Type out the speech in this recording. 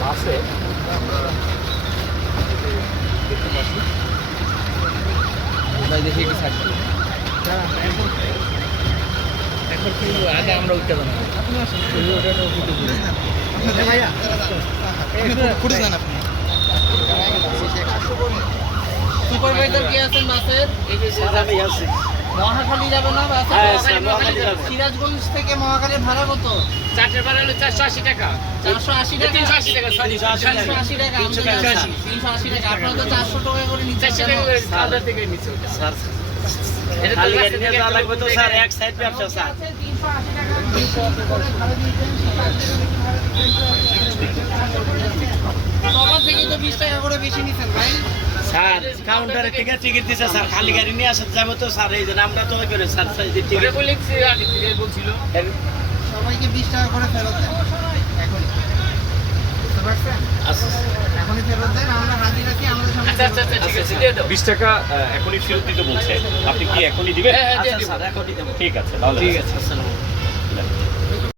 বাসে আমরা দেখতে পাচ্ছি। দেখে কি এখন কিন্তু আগে আমরা উঠতে পারব কি আছেন বাসের? এই যে আমি মহাখালী যাবে না? বাসে হ্যাঁ। সিরাজগঞ্জ থেকে মহাখালীর ভাড়া কত? চারটের ভাড়া হলো চারশো আশি টাকা। চারশো আশি টাকা? তিনশো আশি টাকা চারশো আশি টাকা তিনশো আশি। টাকা। আপনারা তো চারশো টাকা করে চারশো থেকে নিচ্ছে স্যার থেকে যাওয়া লাগবে তো স্যার একদম এক সাইড ব্যবসা স্যার। আছে, 380 টাকা, 380 করে ভাড়া দিয়েছেন, 60 টাকা বেশি ভাড়া দিয়েছেন। সবার থেকে তো বিশ টাকা করে বেশি নিচ্ছেন ভাই। স্যার কাউন্টারে থেকে টিকিট দিছে স্যার খালি গাড়ি নিয়ে আসতে যাব তো স্যার এই জন্য আমরা তো ওই করে স্যার স্যার যে টিকিট বলেছি আগে থেকে বলছিল। সবাইকে বিশ টাকা করে ফেরত দেন। এখনই। এখনই ফেরত দেন আমরা হাজির আছি আমাদের সামনে আচ্ছা আচ্ছা আচ্ছা ঠিক আছে দিয়ে দাও। বিশ টাকা এখনই ফেরত দিতে বলছে। আপনি কি এখনই দিবেন? হ্যাঁ হ্যাঁ এখন ঠিক আছে ঠিক আছে